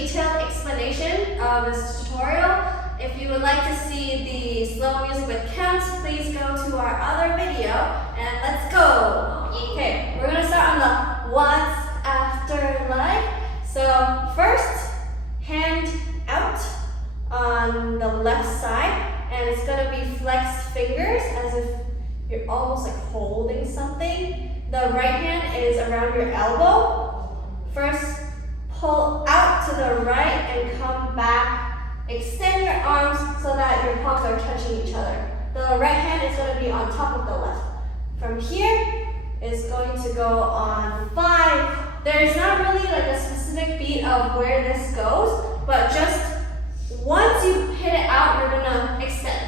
detailed explanation of this tutorial. If you would like to see the slow music with counts, please go to our other video and let's go. Okay, we're gonna start on the what's after like. So first, hand out on the left side, and it's gonna be flexed fingers as if you're almost like holding something. The right hand is around your elbow. First, pull out to the right and come back. Extend your arms so that your palms are touching each other. The right hand is going to be on top of the left. From here, it's going to go on 5. There's not really like a specific beat of where this goes, but just once you hit it out, you're going to extend.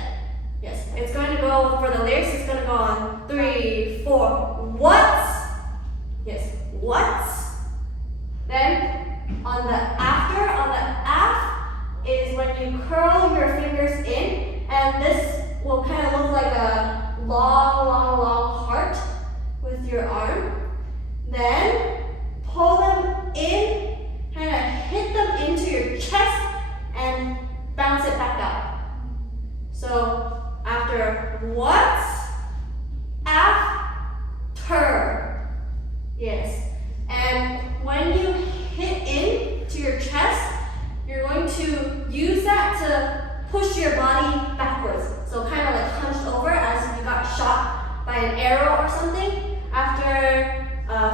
Yes, it's going to go, for the lyrics, it's going to go on 3, 4. What's? Yes, what's? Then on the after, on the af, is when you curl your fingers in, and this will kind of look like a long heart with your arm. Then pull them in, kind of hit them into your chest and bounce it back out. So after what's, after. Yes. And when you hit in to your chest, you're going to use that to push your body backwards. So kind of like hunched over as if you got shot by an arrow or something. After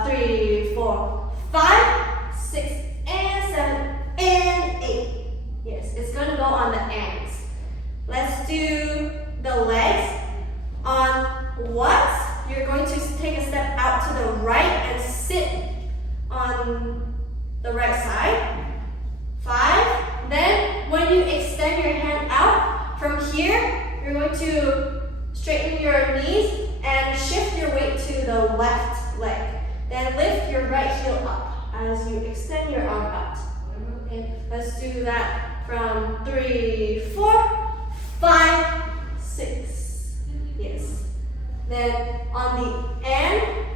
3, 4, 5, 6, and 7, and 8. Yes, it's going to go on the ends. Let's do the legs. On what, you're going to take a step out to the right and sit on the right side. 5. Then when you extend your hand out, from here, you're going to straighten your knees and shift your weight to the left leg. Then lift your right heel up as you extend your arm out. Okay, let's do that from 3, 4, 5, 6. Yes. Then on the end,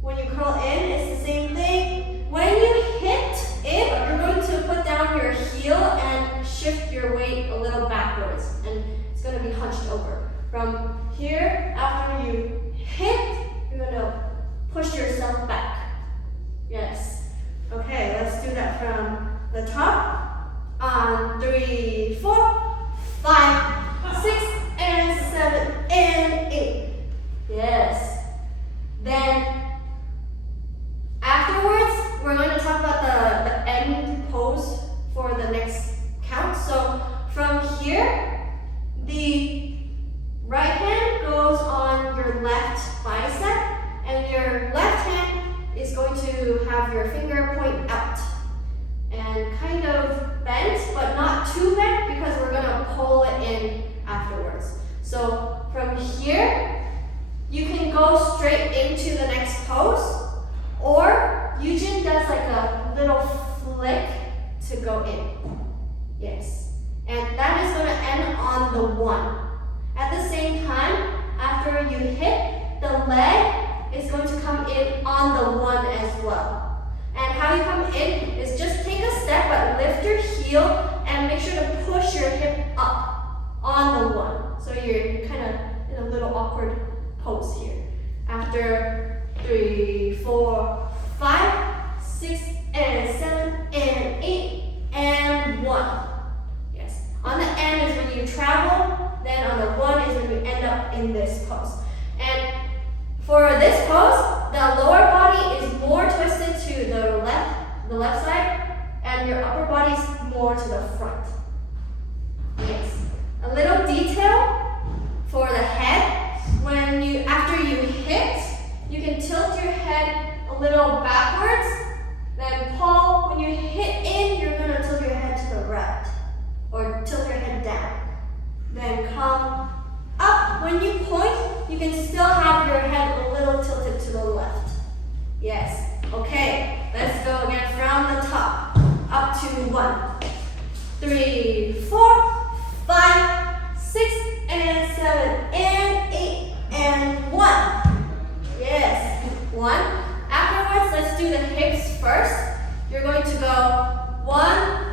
when you curl in, it's the same thing. When you hit it, you're going to put down your heel and shift your weight a little backwards, and it's going to be hunched over. From here, after you hit, you're going to push yourself back. Yes. Okay, let's do that from the top. On 3, 4, 5, 6, and 7, and 8. Yes. Then afterwards, we're going to talk about the end pose for the next count. So from here, the right hand goes on your left bicep, and your left hand is going to have your finger point out and kind of bent, but not too bent because we're going to pull it in afterwards. So from here, you can go straight into the next pose, or Eugene does like a little flick to go in. Yes. And that is going to end on the 1. At the same time, after you hit, the leg is going to come in on the 1 as well. And how you come in is just take a step, but lift your heel and make sure to push your hip up on the 1. So you're kind of in a little awkward pose here. After 3, 4, 5, 6, and 7, and 8, and 1. Yes. On the end is when you travel, then on the 1 is when you end up in this pose. And for this pose, the lower body is more twisted to the left side, and your upper body is more to the front. Yes. A little detail for the head. After you hit, you can tilt your head a little backwards. Then pull. When you hit in, you're going to tilt your head to the right, or tilt your head down. Then come up. When you point, you can still have your head a little tilted to the left. Yes. Okay. Let's go again from the top. Up to 1, 3, 4, 5, 6, and 7, and 8, and 1. Yes. 1. Afterwards, let's do the hips first. You're going to go 1,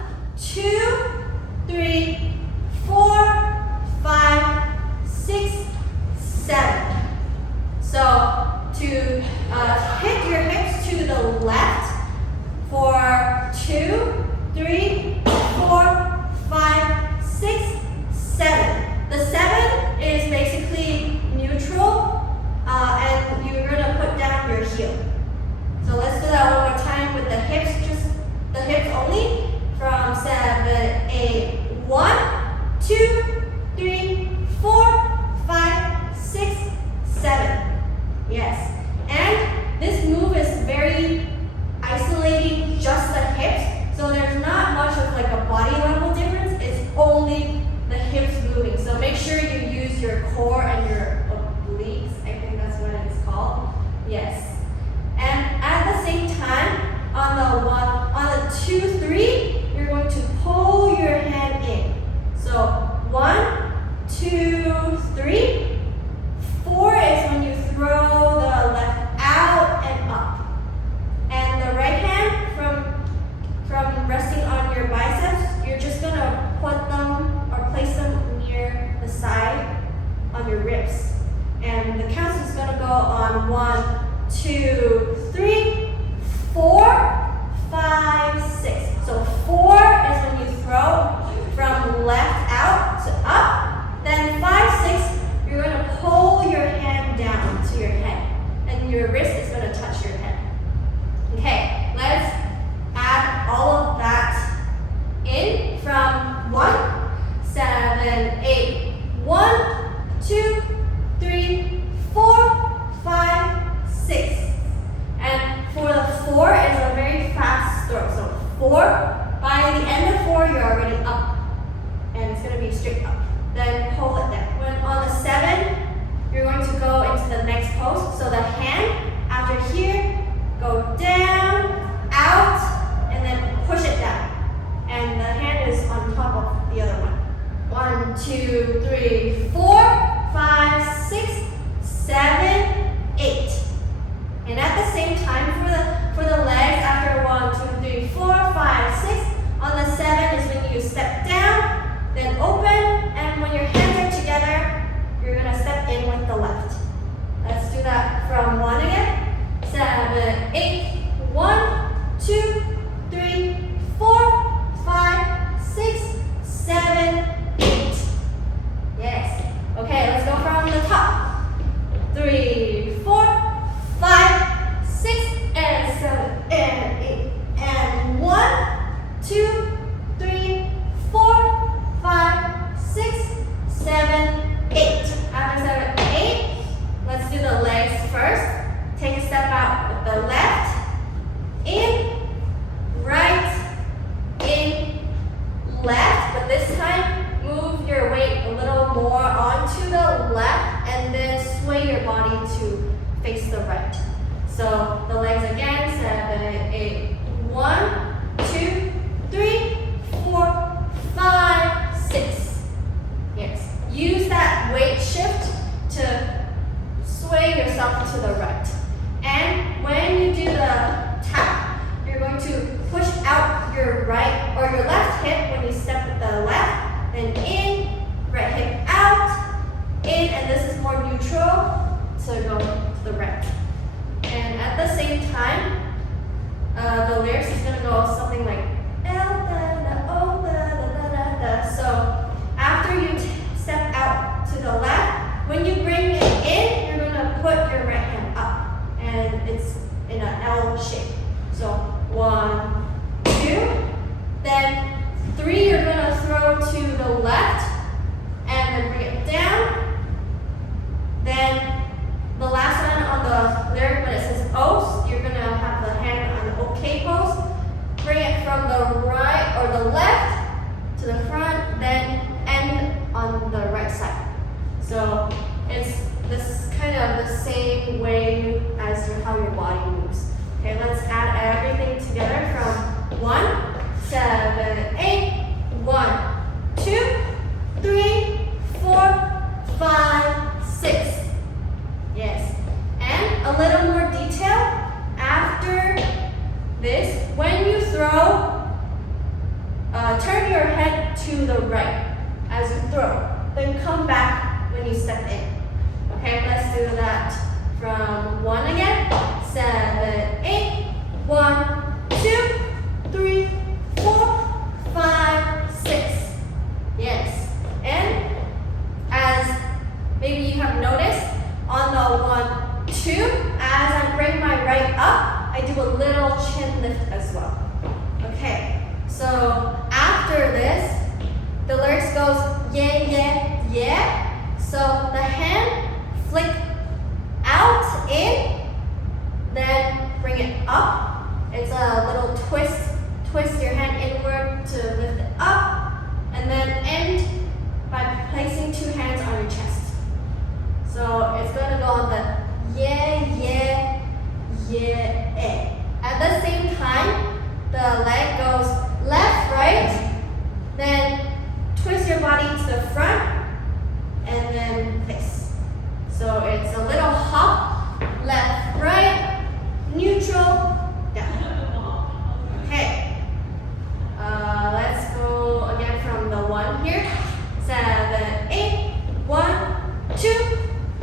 core and your obliques. I think that's what it's called. Yes. And at the same time, on the 2, 3, you're going to pull your hand in. So 1, 2, 3. 4 is when you throw the left out and up. And the right hand from resting on your biceps, you're just gonna put them or place them near the side on your ribs. And the count is gonna go on 1, 2, 3, 4, 5, 6. So 4 is when you throw from left out to up. Then 5, 6, you're gonna pull your hand down to your head. And your wrist is gonna touch your head. Okay, let's add all of that in from 1, 7, 8. 1, 2, 3, 4, 5, 6. And for the 4 is a very fast stroke. So 4, by the end of 4, you're already up. And it's going to be straight up. Then pull it down. When on the 7, you're going to go into the next pose. So the hand, after here, go down, out, and then push it down. And the hand is on top of the other one. 1, 2, 3, 4, 5, 6, 7, 8. And at the same time for the legs, after 1, 2, 3, 4, 5, 6, on the 7 is when you step down, then open, and when your hands are together, you're gonna step in with the left. Let's do that from 1 again. 7, 8. 1, 2, 3, 4, 5, 6, 7, 8. Yes. Okay, let's go from the top. 3, 4, 5, 6, and 7, and 8. And 1, 2, 3, 4, 5, 6, 7, 8. After 7, 8, let's do the legs first. Take a step out with the left, in, right, in, left. But this time, move your weight a little more onto the left and then sway your body to face the right. So the legs again, 7, 8. 1, 2, 3, 4, 5, 6. Yes. Use that weight shift to sway yourself to the right. And when you do the tap, you're going to push out your right or your left hip when you step with the left, then in, right hip out, in, and this is more neutral, so go to the right. And at the same time, the lyrics is going to go something like L, da, da, O, da, da, da, da, da. So after you step out to the left, when you bring it in, you're going to put your right hand up. And it's in an L shape. So 1, 2, then 3 you're going to throw to the left and then bring it down. Then the last one on the lyric when it says O, you're going to have the hand on the OK pose. Bring it from the right or the left to the front, then end on the right side. So it's this kind of the same way as how your body moves. Okay, let's add everything together from 1, 7, 8. 1, 2, 3, 4, 5, 6. Yes. And a little more detail. After this, when you throw, turn your head to the right as you throw. Then come back when you step in. Okay, let's do that from 1 again. 7, 8. 1, 2, 3, 4, 5, 6. Yes. And as maybe you have noticed, on the 1, 2, as I bring my right up, I do a little chin lift as well. Okay. So after this, the lyrics goes yeah, yeah, yeah. So the hand flick out, in, then bring it up. It's a little twist. Twist your hand inward to lift it up, and then end by placing 2 hands on your chest. So it's a little hop, left, right, neutral, down. Okay. Let's go again from the 1 here. 7, 8. 1, 2,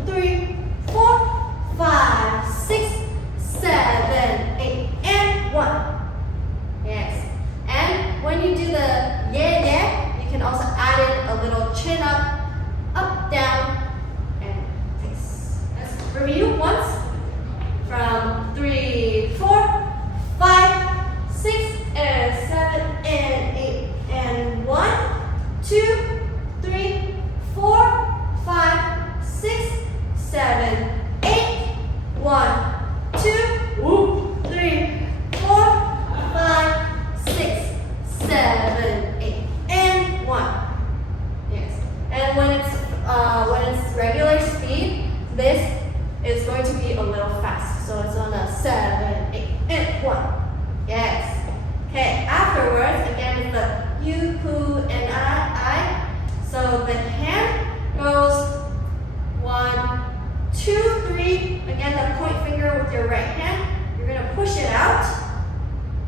3, 4, 5, 6, 7, 8, and 1. Yes. And when you do the yeah, you can also add in a little chin up, down, and place. Let's review once. From 3, 4, 5, 6, and 7, and 8, and 1, 2, 3, 4, 5, 6, 7, 8, 1, 2, 3, 4, 5, 6, 7, 8, and 1. Yes. And when it's regular speed, this is going to be a little fast. So it's on a 7, 8, and 1. Yes. Okay. Afterwards, again, it's the you, who, and I. So the hand goes 1, 2, 3. Again, the point finger with your right hand. You're gonna push it out.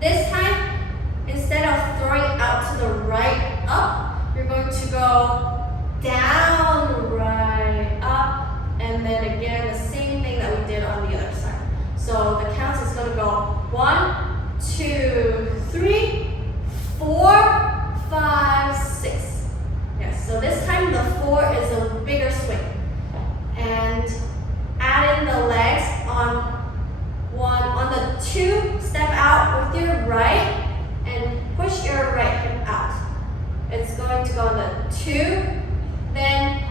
This time, instead of throwing out to the right, up, you're going to go down, right, up, and then again the same thing that we did on the other side. So the counts is going to go 1, 2, 3, 4, 5, 6. Yes. So this time the 4 is a bigger swing, and add in the legs on 1. On the 2, step out with your right and push your right hip out. It's going to go on the 2, then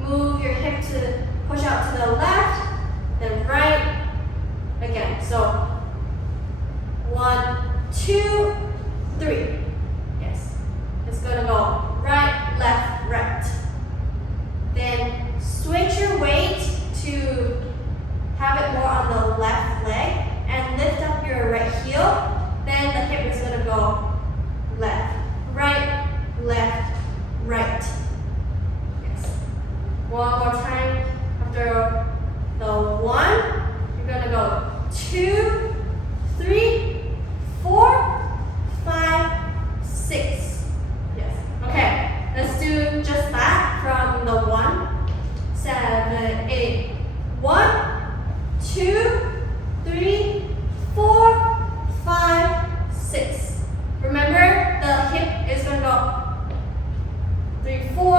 move your hip to push out to the left, then right again. So 1, 2, 3. Yes. It's going to go right, left, right. Then switch your weight to have it more on the left leg and lift up your right heel. Then the hip is going to go left, right, right. Yes. One more time. After the 1, you're going to go 2, 3, 4, 5, 6. Yes. Okay. Let's do just that from the 1, 7, 8. 1, 2, 3, 4, 5, 6. Remember, the hip is going to go 3, 4,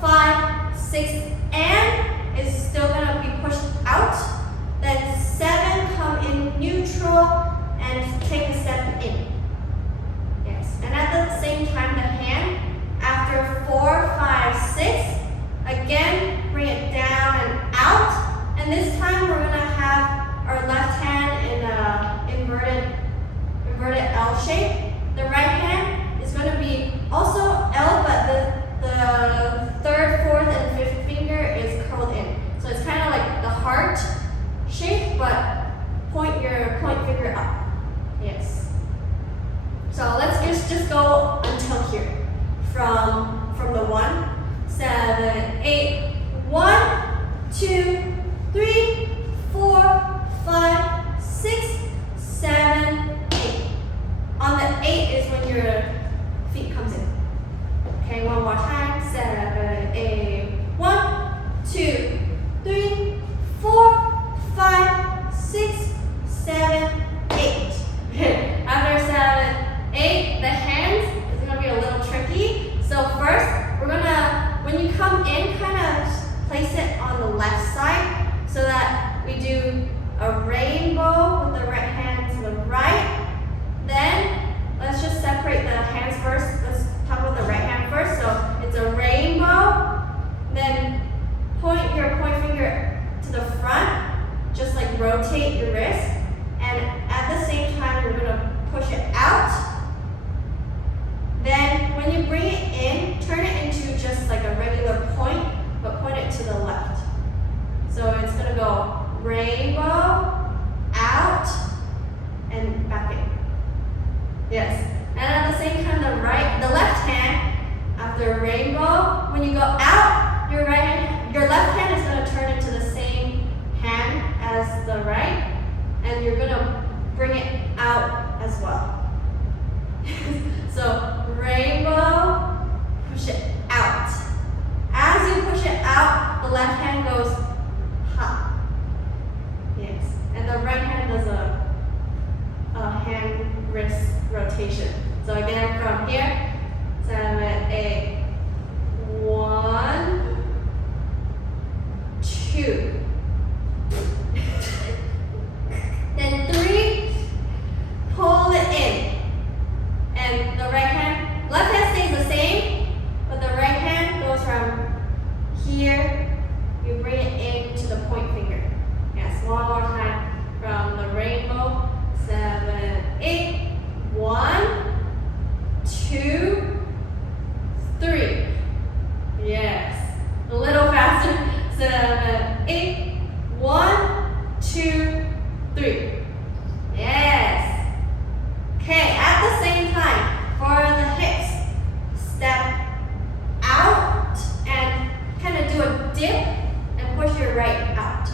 5, 6, and it's still going to be pushed out. Then 7, come in neutral and take a step in. Yes. And at the same time, the hand, after 4, 5, 6, again, bring it down and out. And this time we're going to have our left hand in an inverted L shape. The right hand is going to be also L, but the 3rd, 4th, and 5th finger is curled in. So it's kind of like the heart shape, but point your point finger up. Yes. So let's just go until here. From the 1, 7, 8, 1, 2, 3, 4, 5, 6, 7, 8. On the 8 is when your feet comes in. Okay, one more time. 7, 8. 1, 2, 3, 4, 5, 6, 7, 8. After 7, 8, the hands is gonna be a little tricky. So first, we're gonna, when you come in, kind of place it on the left side so that we do a rainbow with the right hand to the right. Then let's just separate the hands first. Let's talk about the right hand first. So it's a rainbow. Then point your point finger to the front, just like rotate your wrist. And at the same time, you're gonna push it out. Then when you bring it in, turn it into just like a regular point, but point it to the left. So it's gonna go rainbow, out, and back in. Yes. And at the same time, the left hand, after rainbow, when you go out, your left hand is gonna turn into the same left hand goes ha. Yes. And the right hand does a hand wrist rotation. So again, from here, 7, 8, 1, 2. Then 3, pull it in. And the right hand, left hand stays the same, but the right hand goes from here, you bring it into the point finger. Yes, one more time from the rainbow. 7, 8, 1, 2, 3. Yes, a little faster. 7, 8, 1, 2, 3. Yes. Okay, at the same time, for the hips, step out and kind of do a dip and push your right hip out.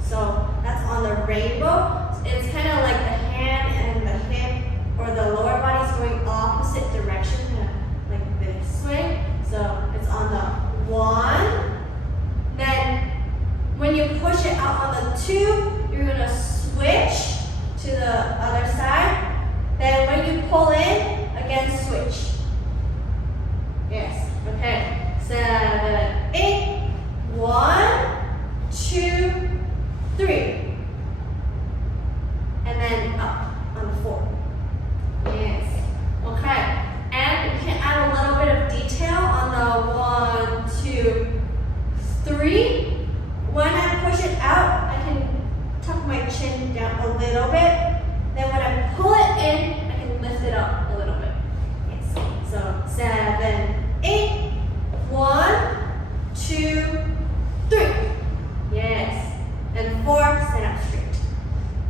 So that's on the rainbow. It's kind of like the hand and the hip or the lower body is going opposite direction, kind of like this way. So it's on the 1. Then when you push it out on the 2, you're going to switch to the other side. Then when you pull in, again switch. Yes, okay. 7, 8, 1, 2, 3. And then up on the 4. Yes. Okay. And you can add a little bit of detail on the 1, 2, 3. When I push it out, I can tuck my chin down a little bit. Then when I pull it in, I can lift it up a little bit. Yes. So 7, 8, 1, 2, 3. Yes. And 4, stand up straight.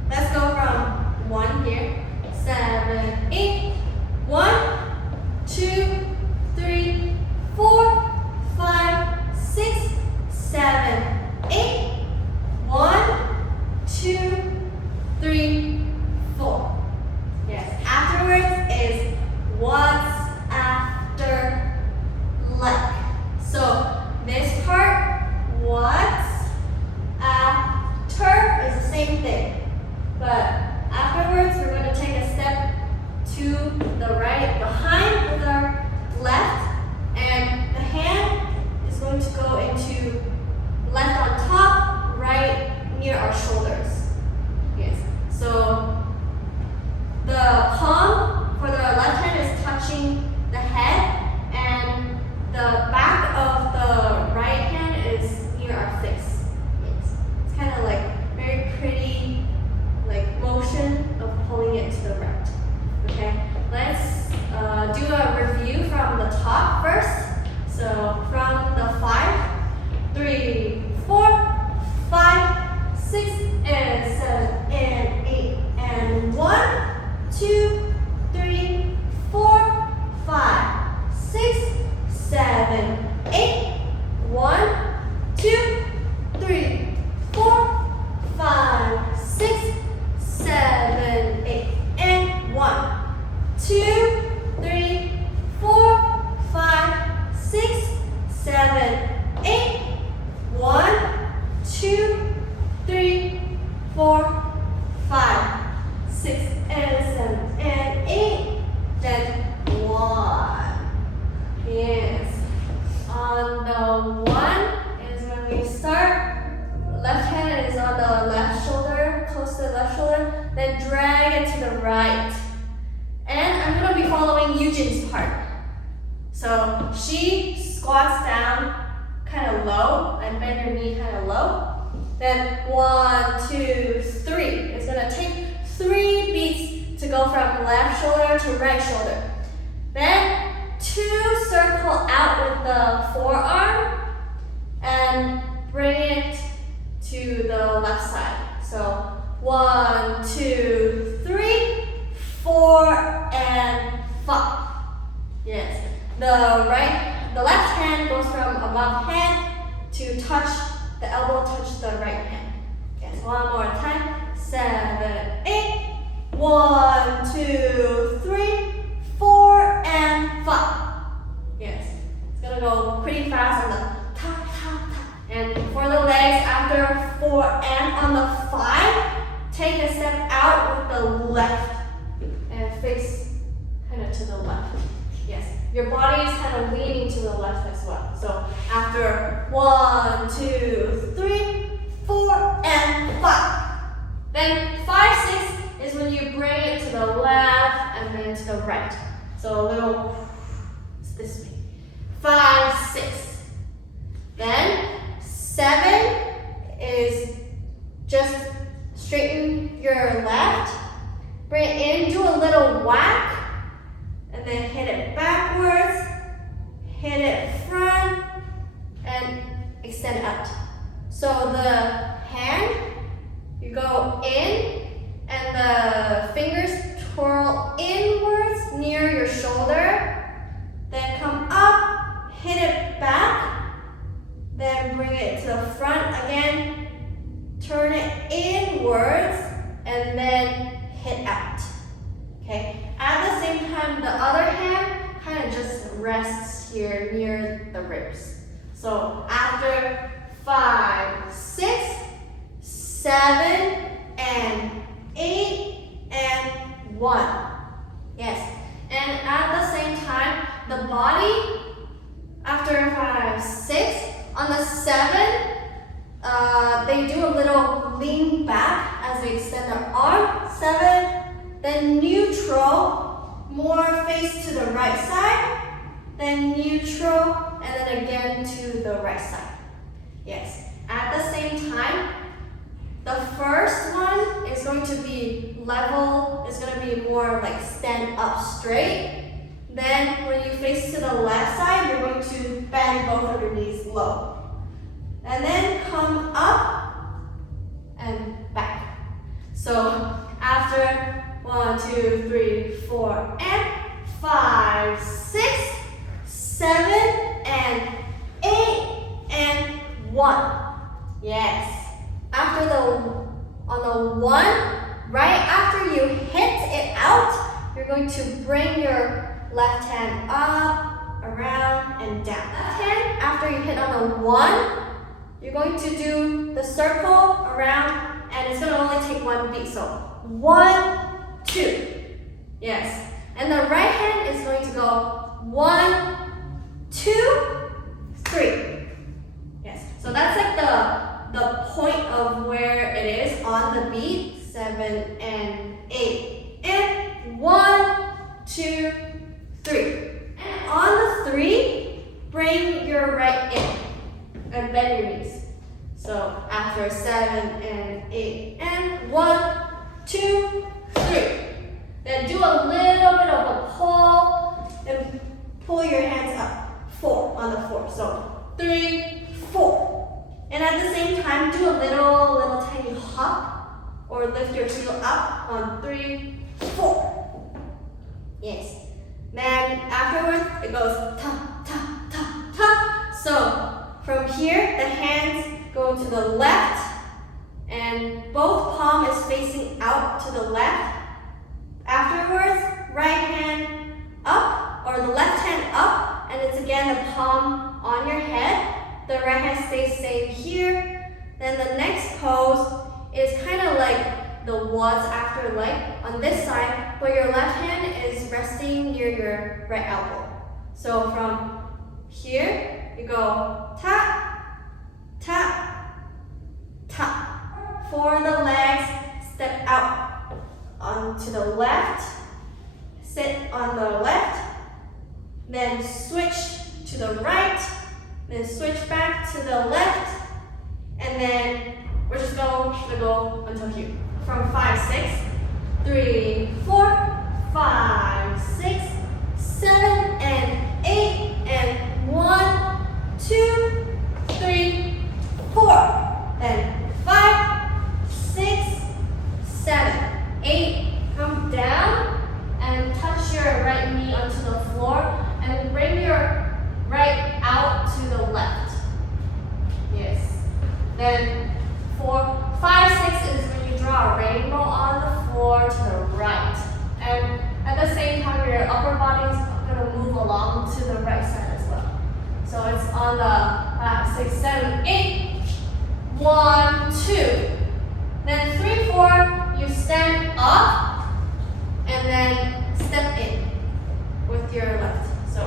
Let's go from 1 here. 7, 8, 1, 2, 3, 4, 5, 6, 7, 8, 1, 2, 3, 4. Yes. Afterwards is what's after like. So this part, what's after, is the same thing. But afterwards, we're going to take a step to the right behind with our left, and the hand is going to go into left on top, right near our shoulders. Yes. So the palm for the left hand is touching the head, and the back of the right hand is near our face. Yes. It's kind of like very pretty, like motion of pulling it to the right. Okay, let's do a review from the top first. So from the 5, 3, 4, 5, 6, and 7, and 8, and 1, 2, 3, 4, 5, 6, 7, 8, 1, 2, 3, 4, 5, 6, 7, 8, and 1, 2, 3, 4, 5, 6, 7, 8, 1, 2, 3, 4, 5, 6, and 7, and 8, then 1. Yes. On the 1 is when we start. Left hand is on the left shoulder, close to the left shoulder. Then drag it to the right. And I'm going to be following Eugene's part. So she squats down kind of low and bend your knee kind of low. Then 1, 2, 3. It's going to take 3 beats to go from left shoulder to right shoulder. Then 2 circle out with the forearm and bring it to the left side. So 1, 2, 3, 4, and 5. Yes. The left hand goes from above head to touch the elbow, touch the right hand. Yes. One more time. 7, 8. 1, 2, 3, 4, and 5. Yes. It's gonna go pretty fast on the ta ta ta 4, and on the 5, take a step out with the left and face kind of to the left. Yes, your body is kind of leaning to the left as well. So after 1, 2, 3, 4, and 5. Then 5, 6 is when you bring it to the left and then to the right. So a little, it's this way. 5, 6. Then 7 is just straighten your left, bring it in, do a little whack, and then hit it backwards, hit it front, and extend out. So the hand, you go in, and the fingers twirl inwards near your shoulder, then come up, hit it back, then bring it to the front again, turn it inwards, and then hit out. Okay? At the same time, the other hand kind of just rests here near the ribs. So after 5, 6, 7, and 8, and 1. Yes. And at the same time, the body, after 5, 6, on the 7, they do a little lean back as they extend their arm. 7, then neutral, more face to the right side, then neutral, and then again to the right side. Yes. At the same time, the first one is going to be level, it's going to be more like stand up straight. Then when you face to the left side, you're going to bend both of your knees low. And then come up and back. So after 1, 2, 3, 4, and 5, 6, 7, and 8, and 1. Yes. After on the 1, right after you hit it out, you're going to bring your left hand up, around, and down. Left hand, after you hit on the 1, you're going to do the circle around, and it's going to only take 1 beat. So 1, 2. Yes. And the right hand is going to go 1, 2, 3. Yes. So that's like the point of where it is on the beat. 7 and 8 and 1, 2, 3. And on the 3, bring your right in and bend your knees. So after 7 and 8 and 1, 2, 3. Then do a little bit of a pull and pull your hands up. 4 on the 4. So 3, 4. And at the same time, do a little tiny hop or lift your heel up on 3, 4. Yes. Then afterwards, it goes ta, ta, ta, ta. So from here, the hands go to the left and both palm is facing out to the left. Afterwards, right hand up or the left hand up, and it's again the palm on your head. The right hand stays same here. Then the next pose is kind of like the was after like on this side, but your left hand is resting near your right elbow. So from here, you go tap, tap, tap. For the legs, step out onto the left, sit on the left, then switch to the right, then switch back to the left, and then we're just going to go until here. From 5, 6, 3, 4, 5, 6, 7, and 8, and 1, 2, 3, 4. Then 5, 6, 7, 8. Come down and touch your right knee onto the floor and bring your right out to the left. Yes. Then 4, 5, 6 is when you draw a rainbow on the floor to the right. And at the same time, your upper body is going to move along to the right side as well. So it's on the 5, 6, 7, 8. 1, 2. then step in with your left. So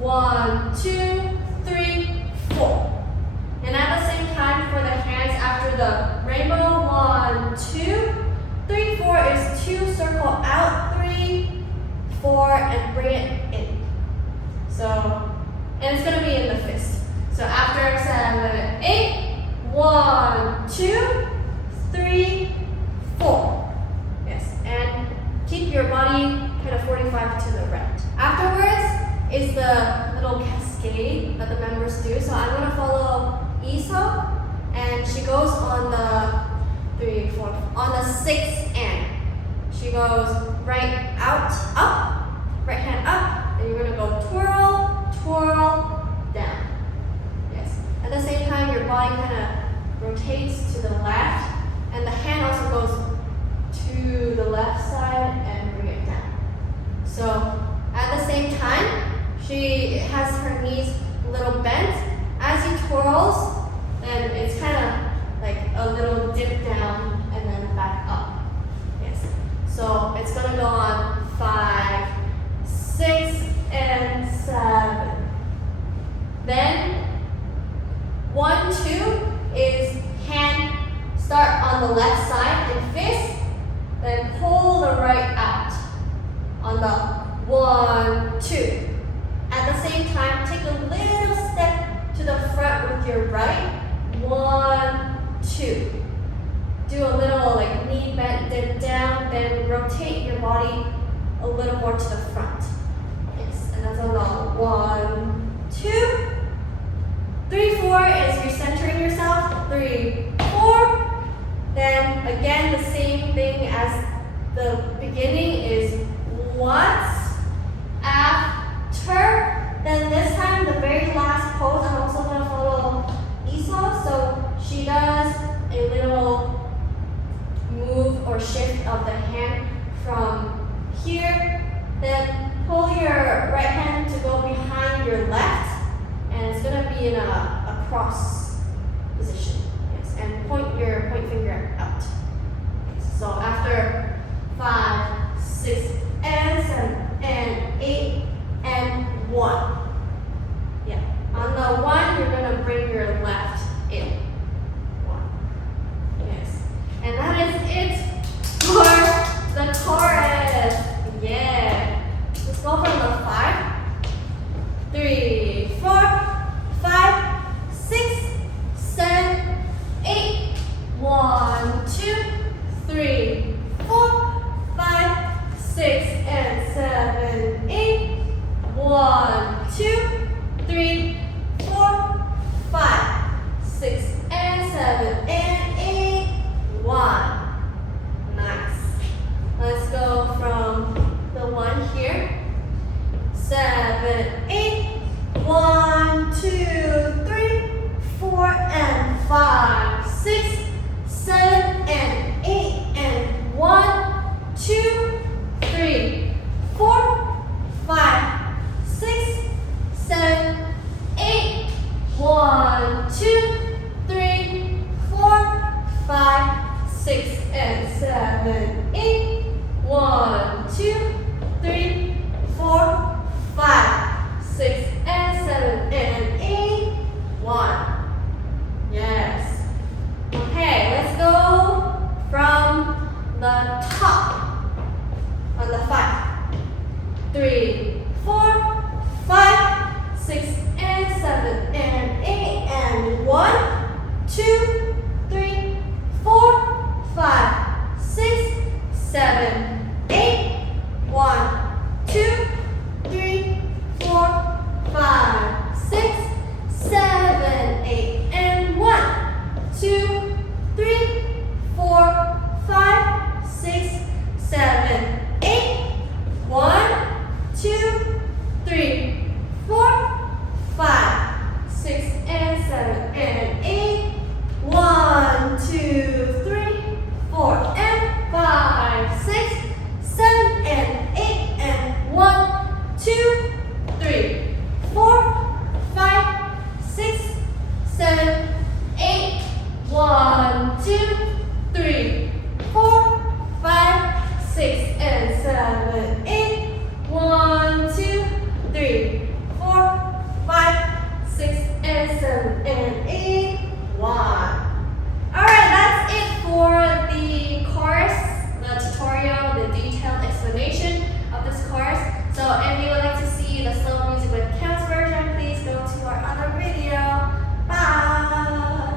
1, 2, 3, 4. And at the same time for the hands after the rainbow, 1, 2, 3, 4 is 2, circle out, 3, 4, and bring it in. So, and it's gonna be in the fist. So after 7, 8, 1, 2, 3, 4. Yes, and keep your body kind of 45 to the right. Afterwards is the little cascade that the members do. So I'm gonna follow Esau, and she goes on the 3, 4, on the 6th and. She goes right out, up, right hand up, and you're gonna go twirl, twirl, down. Yes. At the same time, your body kind of rotates to the left, and the hand also goes to the left side and bring it down. So at the same time, she has her knees a little bent. As he twirls, then it's kind of like a little dip down and then back up. Yes. So it's gonna go on 5, 6, and 7. Then 1, 2 is hand start on the left side in fist, then pull the right out on the 1, 2. At the same time, take a little step to the front with your right. 1, 2. Do a little like knee bend, dip down, then rotate your body a little more to the front. Yes, and that's on the 1, 2. 3, 4 is recentering yourself. 3, 4. Then again, the same thing as the beginning is once, after. Then this time, the very last pose, I'm also going to follow Esau. So she does a little move or shift of the hand from here. Then pull your right hand to go behind your left. And it's going to be in a cross position. Yes, and point your point finger out. So after 5, 6, and 7, and 8, and 1. Yeah. On the 1, you're going to bring your left in. 1. Yes. And that is it for the chorus. Yeah. Let's go from the 5, 3, 4, 5, 6, 7, 8, 1, 2, 3, 4, 5, 6, and 7, 8, 1, 2, 3, 4, 5, 6, and 7, and 8, 1. Nice. Let's go from the 1 here. 7, 8, 1, 2, 3, 4, and 5, 6, 7, and 8, and 1, 2, 3, 4, 5, 6, 7, 8, 1, 2, 3, 4, 5, 6, and 7, 8, 1, 2, 3, 4, 5, 6, and 7, and 8, 1. Yes. Okay, let's go from the top on the 5, 3,